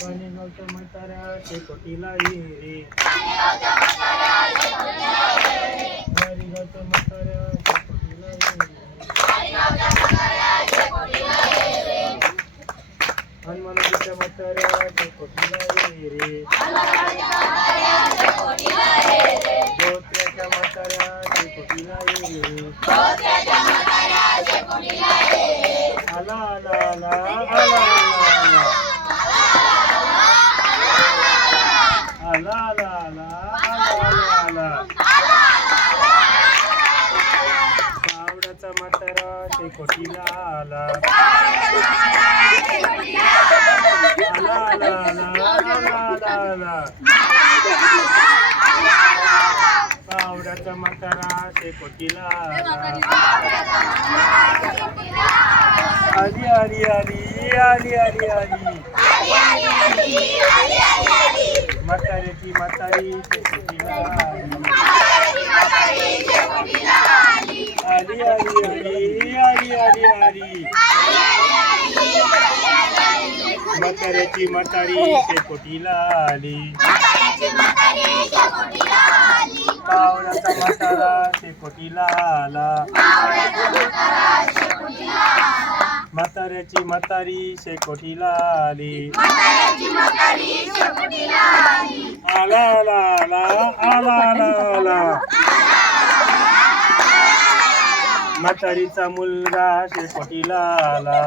पाणीगावच्या म्हाताऱ्या शेकोटीला ये रे. वारीगावच्या म्हाताऱ्या शेकोटीला ये रे. हनुमानगडच्या म्हाताऱ्या शेकोटीला ये रे. जोत्र्याच्या म्हाताऱ्या शेकोटीला ये रे. आला आला आला आला आला आला आला आला. पावड्याचा म्हातारा शेकोटीला आला. आला आला आला आला. पावड्याचा म्हातारा शेकोटीला आला. आली आली आली आली आली आली. म्हाताऱ्याची म्हातारी शेकोटीला आली. आली आली आली आली आली आली. म्हाताऱ्याची म्हातारी शेकोटीला आली. पावड्याचा म्हातारा शेकोटीला आला. म्हाताऱ्याची म्हातारी शेकोटीला आली. आला आला आला आला आला आला. म्हातारीचा मुलगा शेकोटीला आला.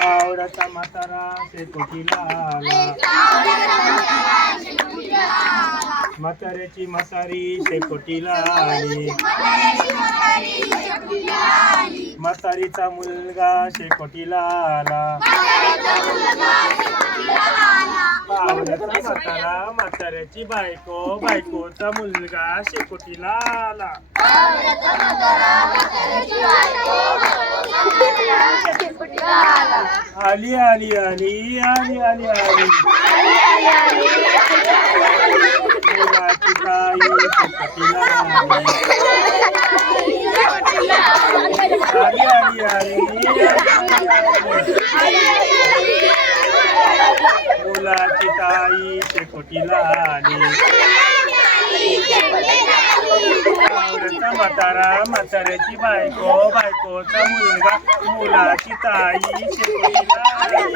पावड्याचा म्हातारा शेकोटीला आला. म्हाताऱ्याची म्हातारी शेकोटीला आली. म्हातारीचा मुलगा शेकोटीला आला. पावड्याचा म्हातारा म्हाताऱ्याची बायको बायकोचा मुलगा शेकोटीला आला. आली आली आली आली आली आली. मुलाची ताई शेकोटीला आली. आली आली आली. मुलाची ताई शेकोटीला आली. पावड्याचा म्हातारा म्हाताऱ्याची बायको बायकोचा मुलगा मुलाची ताई शेकोटीला आली.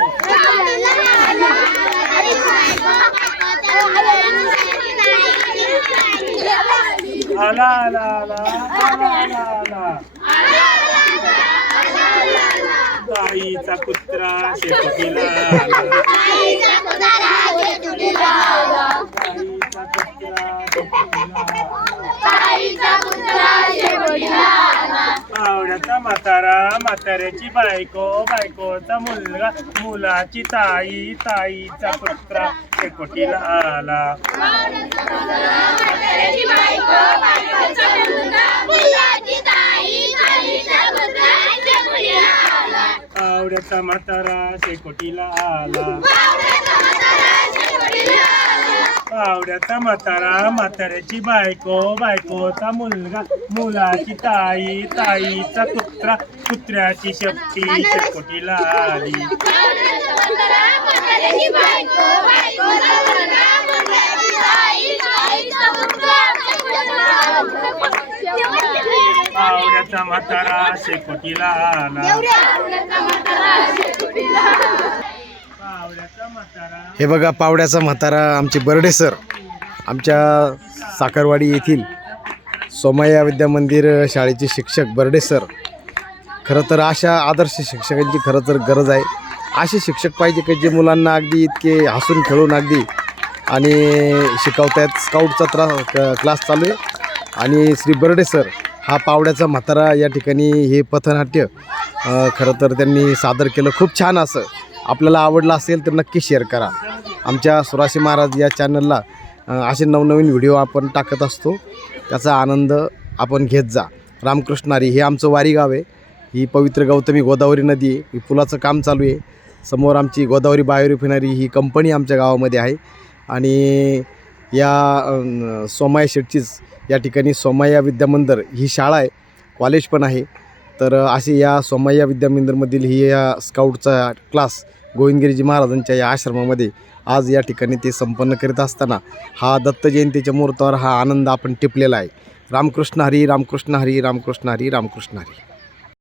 आला आला आला आला आला. गाईचा कुत्रा शेकोटीला आला. गाईचा कुत्रा शेकोटीला आला. पावड्याचा म्हातारा म्हाताऱ्याची बायको बायकोचा मुलगा मुलाची ताई ताईचा कुत्रा शेकोटीला आला. पावड्याचा म्हातारा शेकोटीला आला. पावड्याचा म्हातारा म्हाताऱ्याची बायको बायकोचा मुलगा मुलाची ताई ताईचा कुत्रा कुत्र्याची शेपटी शेकोटीला आली. पावड्याचा म्हातारा शेकोटीला आला. हे बघा पावड्याचा म्हातारा आमचे बर्डे सर आमच्या साखरवाडी येथील सोमय्या विद्या मंदिर शाळेचे शिक्षक बर्डे सर. खरं तर अशा आदर्श शिक्षकांची खरं तर गरज आहे. असे शिक्षक पाहिजे की जे मुलांना अगदी इतके हसून खेळून अगदी आणि शिकवत आहेत. स्काउटचा क्लास चालू आहे आणि श्री बर्डे सर हा पावड्याचा म्हातारा या ठिकाणी हे पथनाट्य खरं तर त्यांनी सादर केलं. खूप छान असं. आपल्याला आवडलं असेल तर नक्की शेअर करा. आमच्या सुराशी महाराज या चॅनलला असे नवनवीन व्हिडिओ आपण टाकत असतो. त्याचा आनंद आपण घेत जा. रामकृष्णारी हे आमचं वारी गाव आहे. ही पवित्र गौतमी गोदावरी नदी आहे. ही पुलाचं काम चालू आहे. समोर आमची गोदावरी बायोरिफायनरी ही कंपनी आमच्या गावामध्ये आहे. आणि या सोमय्या शेठचीच या ठिकाणी सोमय्या विद्यामंदिर ही शाळा आहे, कॉलेज पण आहे. तर अशी या सोमय्या विद्यामंदिरमधील ही या स्काउटचा क्लास गोविंदगिरीजी महाराजांच्या या आश्रमामध्ये आज या ठिकाणी ते संपन्न करीत असताना हा दत्त जयंतीच्या मुहूर्तावर हा आनंद आपण टिपलेला आहे. रामकृष्ण हरी, रामकृष्ण हरी, रामकृष्ण हरी, रामकृष्ण हरी.